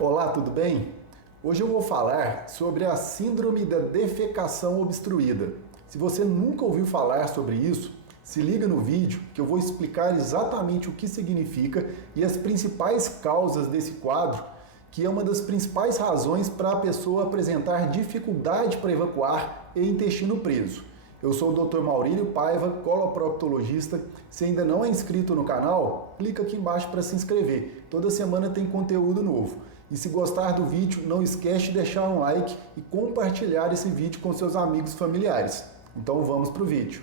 Olá, tudo bem? Hoje eu vou falar sobre a síndrome da defecação obstruída. Se você nunca ouviu falar sobre isso, se liga no vídeo que eu vou explicar exatamente o que significa e as principais causas desse quadro, que é uma das principais razões para a pessoa apresentar dificuldade para evacuar e intestino preso. Eu sou o Dr. Maurílio Paiva, coloproctologista. Se ainda não é inscrito no canal, clica aqui embaixo para se inscrever. Toda semana tem conteúdo novo. E se gostar do vídeo, não esquece de deixar um like e compartilhar esse vídeo com seus amigos e familiares. Então vamos para o vídeo.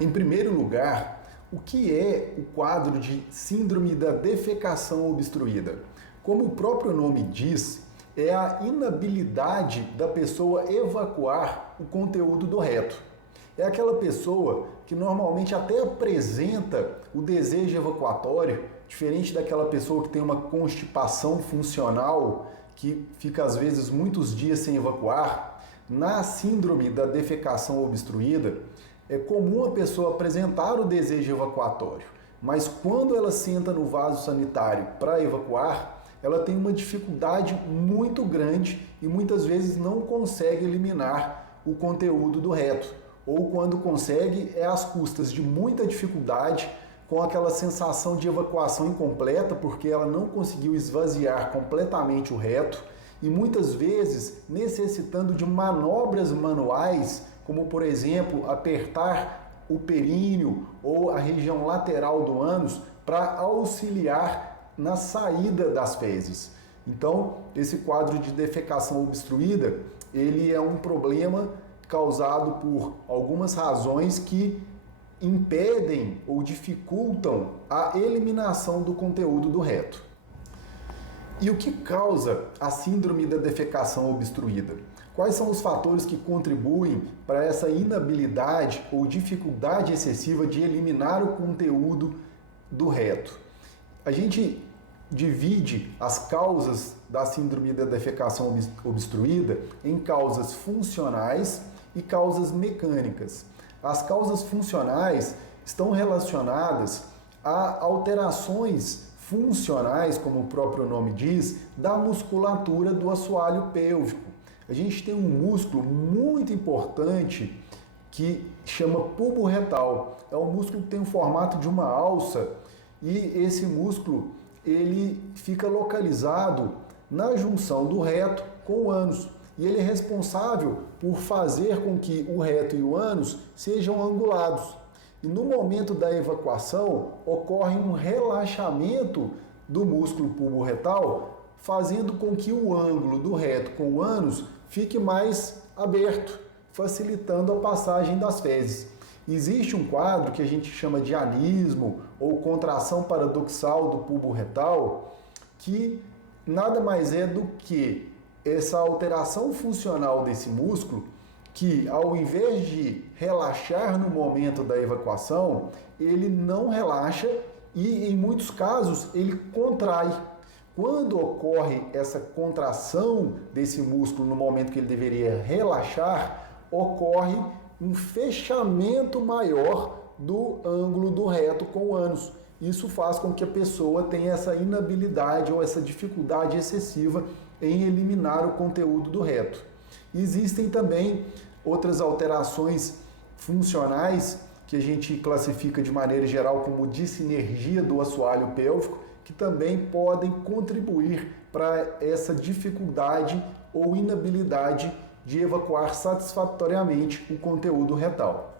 Em primeiro lugar, o que é o quadro de síndrome da defecação obstruída? Como o próprio nome diz, é a inabilidade da pessoa evacuar o conteúdo do reto. É aquela pessoa que normalmente até apresenta o desejo evacuatório, diferente daquela pessoa que tem uma constipação funcional, que fica às vezes muitos dias sem evacuar. Na síndrome da defecação obstruída, é comum a pessoa apresentar o desejo evacuatório, mas quando ela senta no vaso sanitário para evacuar, ela tem uma dificuldade muito grande e muitas vezes não consegue eliminar o conteúdo do reto. Ou quando consegue, é às custas de muita dificuldade, com aquela sensação de evacuação incompleta, porque ela não conseguiu esvaziar completamente o reto, e muitas vezes necessitando de manobras manuais, como por exemplo, apertar o períneo ou a região lateral do ânus para auxiliar na saída das fezes. Então, esse quadro de defecação obstruída, ele é um problema causado por algumas razões que impedem ou dificultam a eliminação do conteúdo do reto. E o que causa a síndrome da defecação obstruída? Quais são os fatores que contribuem para essa inabilidade ou dificuldade excessiva de eliminar o conteúdo do reto? A gente divide as causas da síndrome da defecação obstruída em causas funcionais e causas mecânicas. As causas funcionais estão relacionadas a alterações funcionais, como o próprio nome diz, da musculatura do assoalho pélvico. A gente tem um músculo muito importante que chama bulbo retal. É um músculo que tem o formato de uma alça e esse músculo ele fica localizado na junção do reto com o ânus. E ele é responsável por fazer com que o reto e o ânus sejam angulados. E no momento da evacuação, ocorre um relaxamento do músculo pulbo-retal, fazendo com que o ângulo do reto com o ânus fique mais aberto, facilitando a passagem das fezes. Existe um quadro que a gente chama de anismo ou contração paradoxal do pulbo-retal, que nada mais é do que essa alteração funcional desse músculo que, ao invés de relaxar no momento da evacuação, ele não relaxa e, em muitos casos, ele contrai. Quando ocorre essa contração desse músculo no momento que ele deveria relaxar, ocorre um fechamento maior do ângulo do reto com o ânus. Isso faz com que a pessoa tenha essa inabilidade ou essa dificuldade excessiva em eliminar o conteúdo do reto. Existem também outras alterações funcionais que a gente classifica de maneira geral como dissinergia do assoalho pélvico, que também podem contribuir para essa dificuldade ou inabilidade de evacuar satisfatoriamente o conteúdo retal.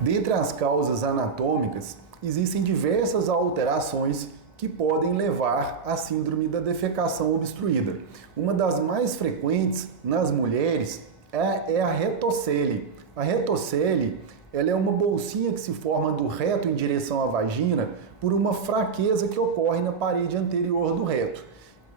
Dentre as causas anatômicas, existem diversas alterações que podem levar à síndrome da defecação obstruída. Uma das mais frequentes nas mulheres é a retocele. A retocele ela é uma bolsinha que se forma do reto em direção à vagina por uma fraqueza que ocorre na parede anterior do reto.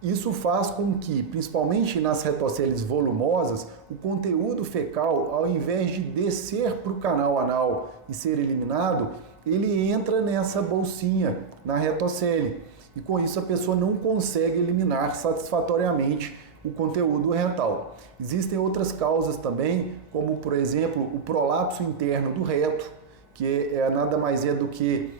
Isso faz com que, principalmente nas retoceles volumosas, o conteúdo fecal, ao invés de descer para o canal anal e ser eliminado, ele entra nessa bolsinha, na retocele. E com isso a pessoa não consegue eliminar satisfatoriamente o conteúdo retal. Existem outras causas também, como por exemplo o prolapso interno do reto, que nada mais é do que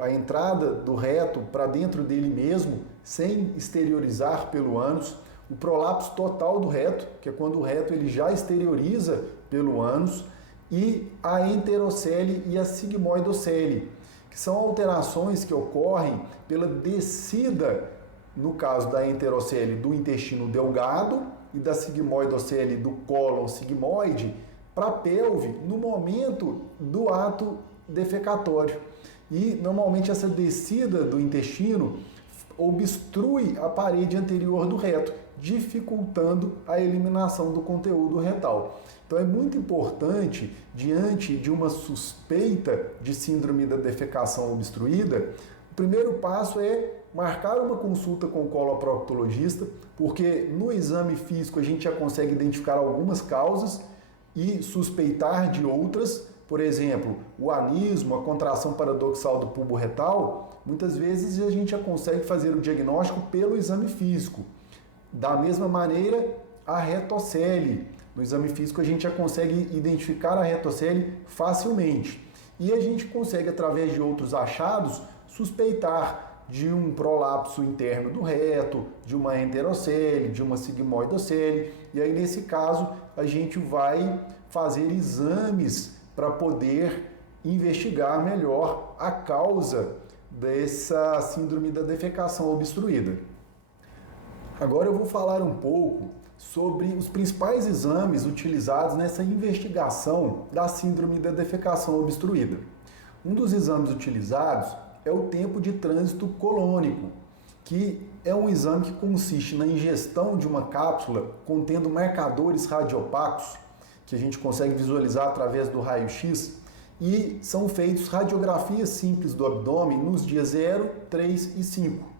a entrada do reto para dentro dele mesmo, sem exteriorizar pelo ânus, o prolapso total do reto, que é quando o reto ele já exterioriza pelo ânus, e a enterocele e a sigmoidocele, que são alterações que ocorrem pela descida, no caso da enterocele, do intestino delgado e da sigmoidocele do cólon sigmoide para a pelve no momento do ato defecatório. E normalmente essa descida do intestino obstrui a parede anterior do reto, dificultando a eliminação do conteúdo retal. Então é muito importante, diante de uma suspeita de síndrome da defecação obstruída, o primeiro passo é marcar uma consulta com o coloproctologista, porque no exame físico a gente já consegue identificar algumas causas e suspeitar de outras. Por exemplo, o anismo, a contração paradoxal do bulbo retal, muitas vezes a gente já consegue fazer o diagnóstico pelo exame físico. Da mesma maneira, a retocele. No exame físico a gente já consegue identificar a retocele facilmente. E a gente consegue, através de outros achados, suspeitar de um prolapso interno do reto, de uma enterocele, de uma sigmoidocele. E aí, nesse caso, a gente vai fazer exames para poder investigar melhor a causa dessa síndrome da defecação obstruída. Agora eu vou falar um pouco sobre os principais exames utilizados nessa investigação da síndrome da defecação obstruída. Um dos exames utilizados é o tempo de trânsito colônico, que é um exame que consiste na ingestão de uma cápsula contendo marcadores radiopacos, que a gente consegue visualizar através do raio-x, e são feitos radiografias simples do abdômen nos dias 0, 3 e 5.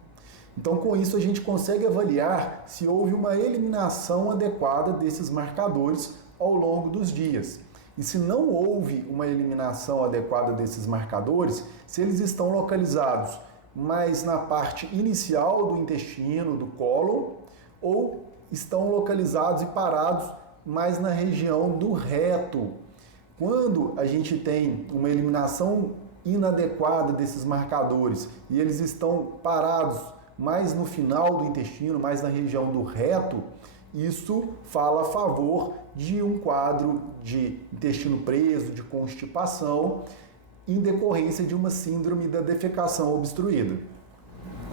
Então, com isso, a gente consegue avaliar se houve uma eliminação adequada desses marcadores ao longo dos dias. E se não houve uma eliminação adequada desses marcadores, se eles estão localizados mais na parte inicial do intestino, do cólon, ou estão localizados e parados mais na região do reto. Quando a gente tem uma eliminação inadequada desses marcadores e eles estão parados mais no final do intestino, mais na região do reto, isso fala a favor de um quadro de intestino preso, de constipação, em decorrência de uma síndrome da defecação obstruída.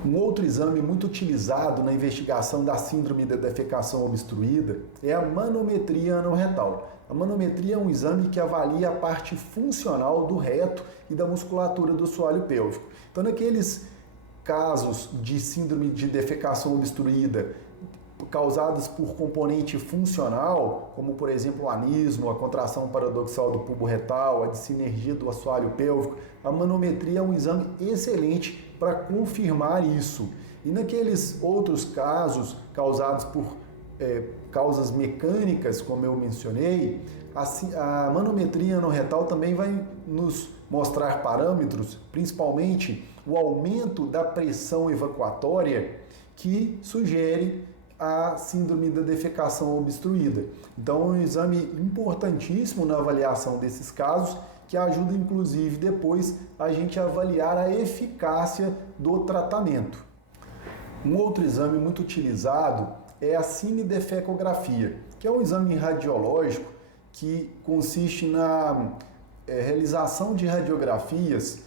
Um outro exame muito utilizado na investigação da síndrome da defecação obstruída é a manometria anorretal. A manometria é um exame que avalia a parte funcional do reto e da musculatura do assoalho pélvico. Então, naqueles casos de síndrome de defecação obstruída causadas por componente funcional, como por exemplo o anismo, a contração paradoxal do bulbo retal, a dissinergia do assoalho pélvico, a manometria é um exame excelente para confirmar isso. E naqueles outros casos causados por causas mecânicas, como eu mencionei, a manometria anorretal também vai nos mostrar parâmetros, principalmente o aumento da pressão evacuatória, que sugere a síndrome da defecação obstruída. Então, é um exame importantíssimo na avaliação desses casos, que ajuda inclusive depois a gente a avaliar a eficácia do tratamento. Um outro exame muito utilizado é a cinedefecografia, que é um exame radiológico que consiste na realização de radiografias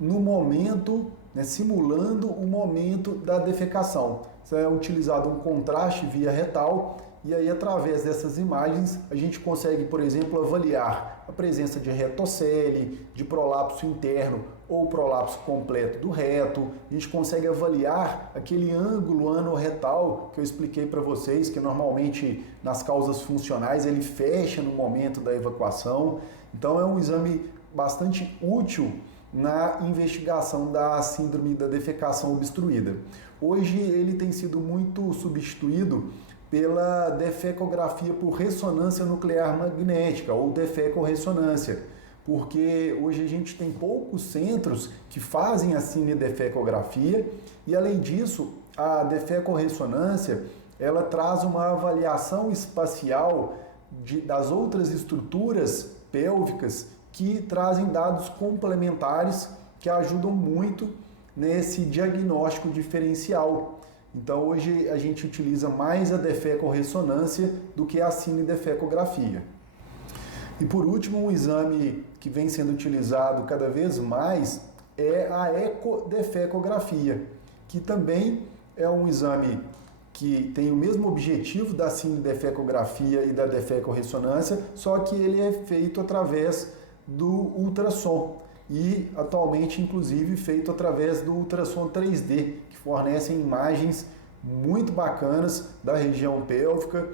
no momento, simulando o momento da defecação. Isso é utilizado um contraste via retal e aí através dessas imagens a gente consegue, por exemplo, avaliar a presença de retocele, de prolapso interno ou prolapso completo do reto. A gente consegue avaliar aquele ângulo anorretal que eu expliquei para vocês, que normalmente nas causas funcionais ele fecha no momento da evacuação. Então é um exame bastante útil na investigação da síndrome da defecação obstruída. Hoje ele tem sido muito substituído pela defecografia por ressonância nuclear magnética, ou defecorressonância, porque hoje a gente tem poucos centros que fazem a cinedefecografia e, além disso, a defecorressonância ela traz uma avaliação espacial das outras estruturas pélvicas que trazem dados complementares que ajudam muito nesse diagnóstico diferencial. Então hoje a gente utiliza mais a defecorressonância do que a cinedefecografia. E por último, um exame que vem sendo utilizado cada vez mais é a ecodefecografia, que também é um exame que tem o mesmo objetivo da cinedefecografia e da defecorressonância, só que ele é feito através do ultrassom e atualmente inclusive feito através do ultrassom 3D, que fornecem imagens muito bacanas da região pélvica,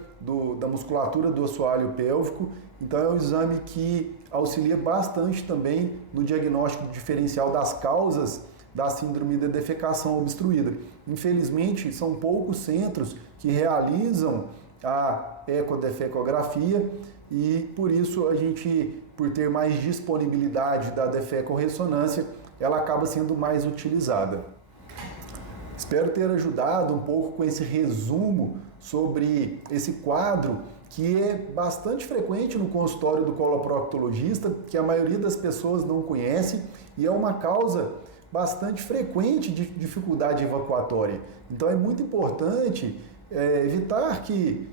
da musculatura do assoalho pélvico. Então é um exame que auxilia bastante também no diagnóstico diferencial das causas da síndrome da defecação obstruída. Infelizmente, são poucos centros que realizam a ecodefecografia e por isso a gente, por ter mais disponibilidade da defecorressonância, ela acaba sendo mais utilizada. Espero ter ajudado um pouco com esse resumo sobre esse quadro que é bastante frequente no consultório do coloproctologista, que a maioria das pessoas não conhece e é uma causa bastante frequente de dificuldade evacuatória. Então é muito importante evitar que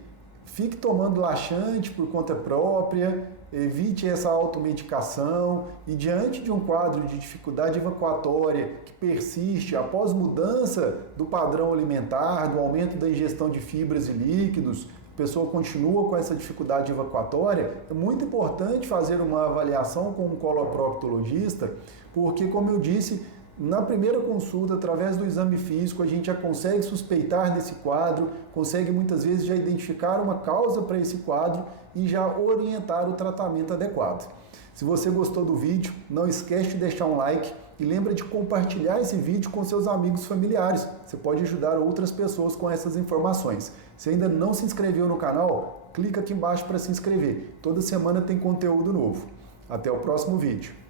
fique tomando laxante por conta própria, evite essa automedicação e diante de um quadro de dificuldade evacuatória que persiste após mudança do padrão alimentar, do aumento da ingestão de fibras e líquidos, a pessoa continua com essa dificuldade evacuatória, é muito importante fazer uma avaliação com um coloproctologista, porque, como eu disse, na primeira consulta, através do exame físico, a gente já consegue suspeitar desse quadro, consegue muitas vezes já identificar uma causa para esse quadro e já orientar o tratamento adequado. Se você gostou do vídeo, não esquece de deixar um like e lembra de compartilhar esse vídeo com seus amigos e familiares. Você pode ajudar outras pessoas com essas informações. Se ainda não se inscreveu no canal, clica aqui embaixo para se inscrever. Toda semana tem conteúdo novo. Até o próximo vídeo.